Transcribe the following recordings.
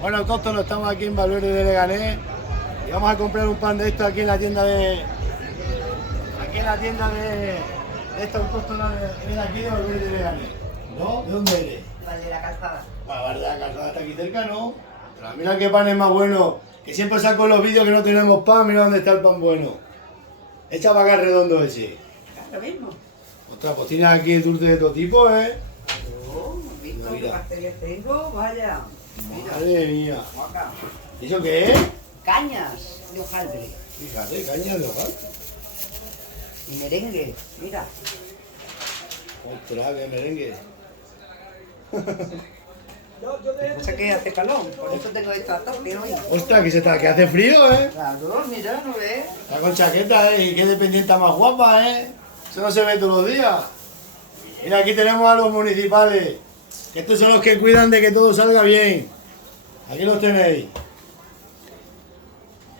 Bueno, autóctonos, estamos aquí en Valverde de Leganés y vamos a comprar un pan de esto aquí en la tienda de... Aquí en la tienda de esta autóctona de aquí de Valverde de Leganés. ¿No? ¿De dónde eres? Vale, de la Calzada. Vale, de la Calzada está aquí cerca, ¿no? Pero mira qué pan es más bueno. Que siempre saco en los vídeos que no tenemos pan, mira dónde está el pan bueno. Echa para acá redondo ese. Lo mismo. Ostras, pues tienes aquí dulce de todo tipo, ¿eh? Oh, ¿visto qué pasteles tengo? Vaya. Mira. Madre mía. Guaca. ¿Y eso qué es? Cañas de hojaldre. Fíjate, caña de hogar. Y merengue. Mira. Ostras, qué merengue. No sé qué hace calor. Por eso tengo esto a tope hoy. Ostras, que hace frío, ¿eh? Claro, mira, ¿no ves? Está con chaqueta, ¿eh? Y qué dependienta más guapa, ¿eh? Eso no se ve todos los días. Mira, aquí tenemos a los municipales. Que estos son los que cuidan de que todo salga bien. Aquí los tenéis.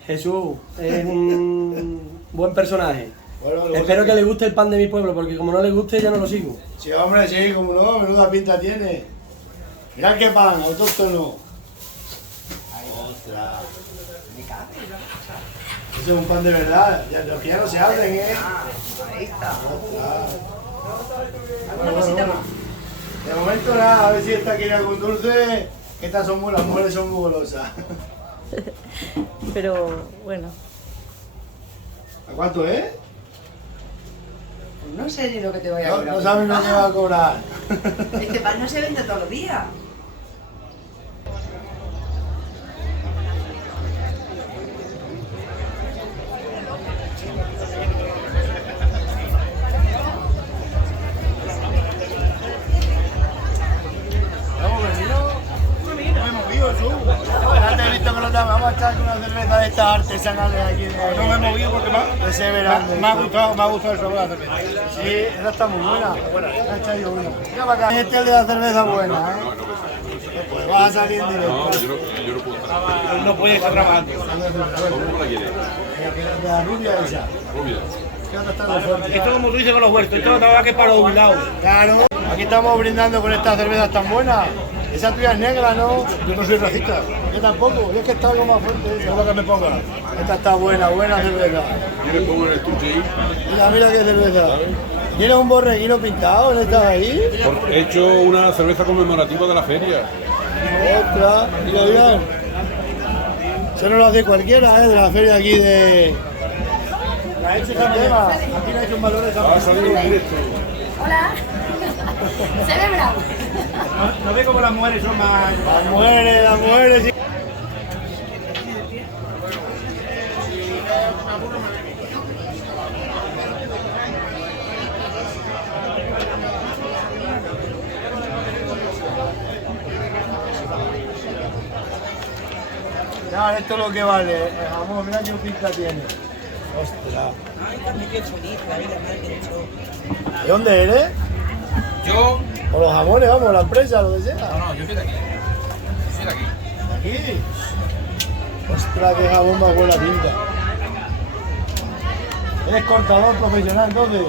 Jesús es un buen personaje. Bueno, luego Espero que le guste el pan de mi pueblo, porque como no le guste ya no lo sigo. Sí, hombre, sí, como no, menuda pinta tiene. Mirad qué pan, autóctono. Ostras. Me cago. Ese es un pan de verdad. Ya, los que ya no se hacen, ¿eh? Ah, ahí está. Ostras. Una cosita más. De momento nada, a ver si esta quiere algún dulce. Estas son muy, las mujeres son muy golosas. Pero bueno, ¿A cuánto es? No sé ni lo que te voy a No, cobrar. no sabes lo que va a cobrar. Este pan no se vende todos los días. Antes he visto que no te vamos a echar una cerveza de estas artesanales aquí de... No me he movido porque de Severán. me ha gustado el sabor de la cerveza. Sí, esa está muy buena. Me ha echado yo una. Mira para acá. Este es el de la cerveza buena, ¿eh? Pues vas a salir en directo. No, yo no puedo estar. No puedes estar trabajando. ¿Cómo la quieres? De la rubia esa. Rubia. ¿Qué otra está de fuerte? Esto como tú dices con los huertos, esto trabaja que es para los jubilados. Claro. Aquí estamos brindando con estas cervezas tan buenas. Esa tuya es negra, ¿no? Yo no soy racista. Yo tampoco. Yo es que está algo más fuerte. Es lo que me ponga. Esta está buena, buena cerveza. Yo le pongo en el estuche ahí. Mira, mira qué cerveza. ¿Tienes un borreguino pintado en esta de ahí? He hecho una cerveza conmemorativa de la feria. Ostras, mira, mira. Eso no lo hace cualquiera, ¿eh? De la feria aquí de... La ha hecho esa tema. Aquí le ha hecho un valor de esa Ha salido en directo. hola. Celebra. No ve como las mujeres son más... Las mujeres, sí. Ya, esto es lo que vale. Vamos, mira qué pinta tiene. Ostras. ¿De dónde eres? Yo... O los jamones, vamos, la empresa, lo que sea. No, yo soy de aquí. Yo soy de aquí. Aquí. Ostras, qué jabón más buena pinta. Eres cortador profesional, entonces.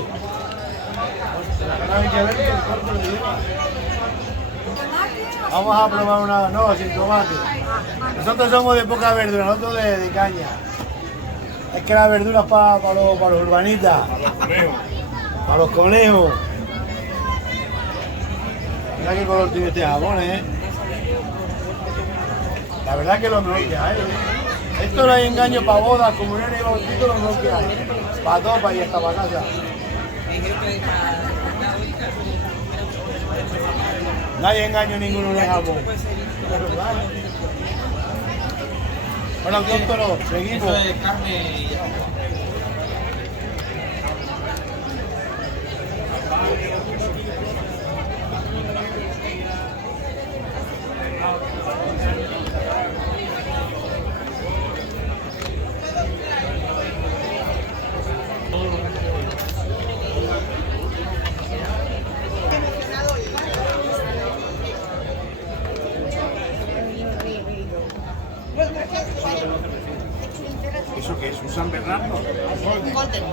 Ostras, hay que ver que el corte lo lleva. Vamos a probar una, no, sin tomate. Nosotros somos de poca verdura, nosotros de caña. Es que la verdura es para los urbanitas. Para los conejos. Mira qué color tiene este jabón, ¿eh? La verdad que lo mejor que hay, ¿eh? Esto no hay engaño para bodas, comuniones y bautizos, lo mejor que hay. Para todo, para ir hasta para casa. No hay engaño ninguno en el jabón. Bueno, autóctono, seguimos. Eso es carne y... ¿Eso qué es? ¿Un San Bernardo? Golden.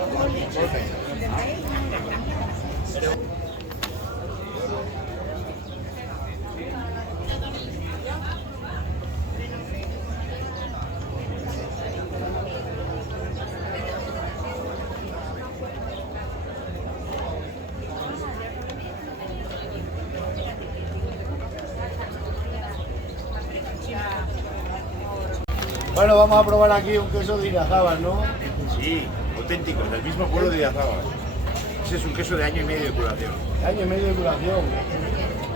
Bueno, vamos a probar aquí un queso de Irazábal, ¿no? Sí, auténticos, del mismo pueblo de Idiazábal. Ese es un queso de año y medio de curación. Año y medio de curación.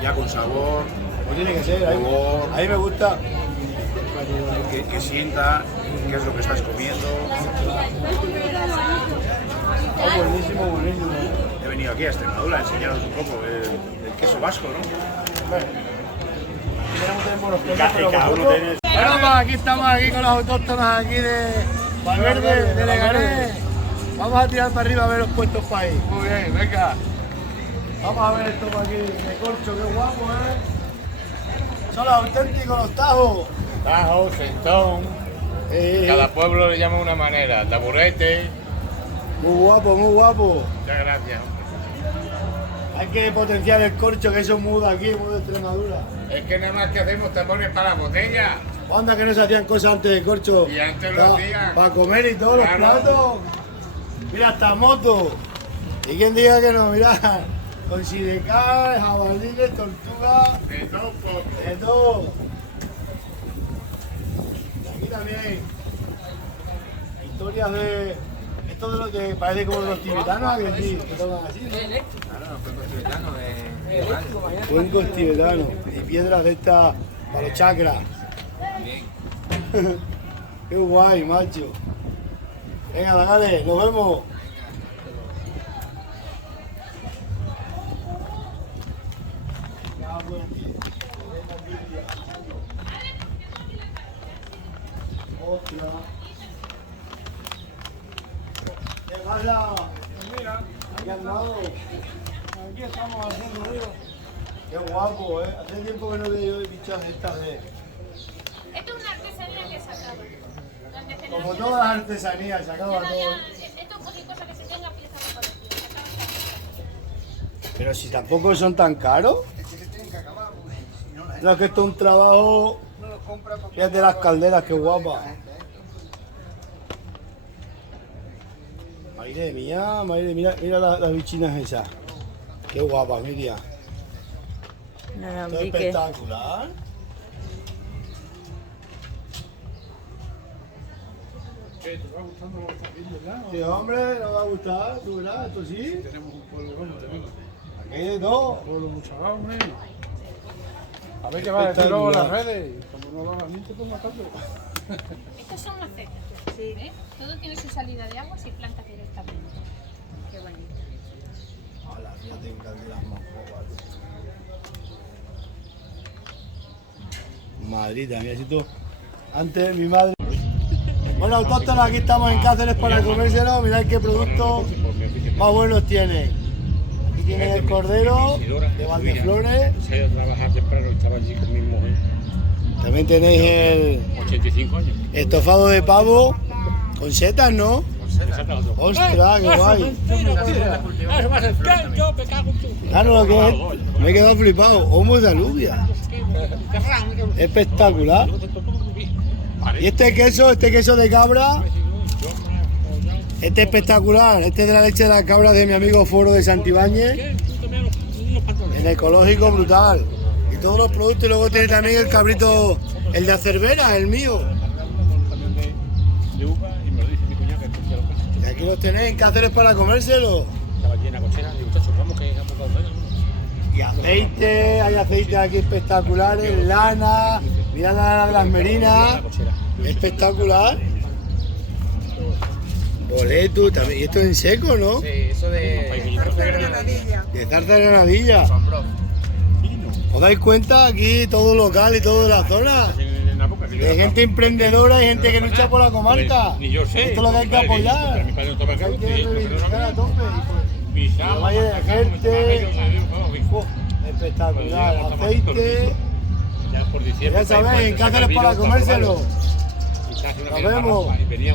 Ya con sabor, Pues tiene que ser, a mí me gusta. que sienta qué es lo que estás comiendo. Ah, buenísimo, buenísimo. He venido aquí a Extremadura a enseñaros un poco el queso vasco, ¿no? Tenemos los Y cada uno tiene... Bueno, pues aquí estamos aquí con los autóctonos aquí de Valverde, de Leganés. Vamos a tirar para arriba a ver los puestos para ahí. Muy bien, venga. Vamos a ver esto por aquí de corcho, qué guapo, ¿eh? Son los auténticos, los tajos. Tajo, sentón, cada pueblo le llama de una manera, taburete. Muy guapo, muy guapo. Muchas gracias. Hay que potenciar el corcho, que eso es mudo aquí, mudo de Extremadura. Es que nada más que hacemos tapones para la botella. Anda que no se hacían cosas antes de corcho. Y antes lo hacían. Para comer y todos Claro. los platos. Mira, hasta moto. Y quien diga que no, mira. Con sidecar, jabalíes, tortugas, De todo un poco. de todo. Y aquí también. Historias de. Esto de los que parece como los tibetanos, que sí, que toman así, ¿no? Cuencos tibetanos y piedras de estas para los chakras. Qué guay, macho. Venga, dale, nos vemos. Ostras. ¿Qué pasa? Mira, aquí al lado. Aquí estamos haciendo río. Qué guapo, ¿eh? Hace tiempo que no veo yo bichas de estas de... Esto es una artesanía que he sacado. Donde tenemos- Como todas las artesanías, se acaba No, todo. ya, esto es cualquier cosa que se tenga pieza de parecida. Se acaba esta. Pero si tampoco son tan caros. No, es que esto es un trabajo. Fíjate las calderas, qué guapa. Madre mía, mira las bichinas esas. Qué guapas, Miriam. Un Esto es alambique. espectacular. Sí, hombre, nos va a gustar, tú verás, esto sí. Tenemos un pueblo bueno, tenemos. Aquí hay de todo. Un pueblo mucho hombre. A ver qué va a decir luego en las redes. Como no lo hagas ni te pongas tanto. Estos son macetas. ¿Ves? Todo tiene su salida de agua si plantas directamente. Qué bonito. Hola, fíjate en calderas más guapas. Madrita, mira si tú. Antes mi madre. Bueno, autóctonos, aquí estamos en Cáceres para comérselo. Mirad qué productos más buenos tienen. Aquí tienen el cordero de Valdeflores. Se ha ido a trabajar temprano y estaba allí con mi mujer. También tenéis el 85 años. estofado de pavo con setas, ¿no? ¡Ostras, qué guay! Claro, lo que es. Me he quedado flipado. Humo de alubia. Espectacular. Y este queso de cabra, este es espectacular. Este es de la leche de la cabra de mi amigo Foro de Santibáñez. En ecológico brutal. Y todos los productos. Y luego tiene también el cabrito, el de acervera, el mío. De uva y me lo dice mi cuñado que escucha los pasos. Y aquí los tenéis en Cáceres para comérselo. Estaba llena cochera. Digo, muchachos, vamos que hemos dado daño. Y aceite, hay aceites aquí espectaculares, lana, mirad la lana de las merinas, espectacular. Boleto, también, y esto es en seco, ¿no? Sí, eso de granadilla. De tarta de granadilla. ¿Os dais cuenta? Aquí todo local y todo de la zona. De gente emprendedora y gente que lucha por la comarca. Ni yo sé. Esto es lo que hay que apoyar. Mi padre no toma Hay café, que y esto, reivindicar a tope. pisado, Valle de gente. Uf, Espectacular, aceite. ya por diciembre. Ya sabéis, en Cáceres para comérselo. Quizás una Nos que era vemos. para- y venía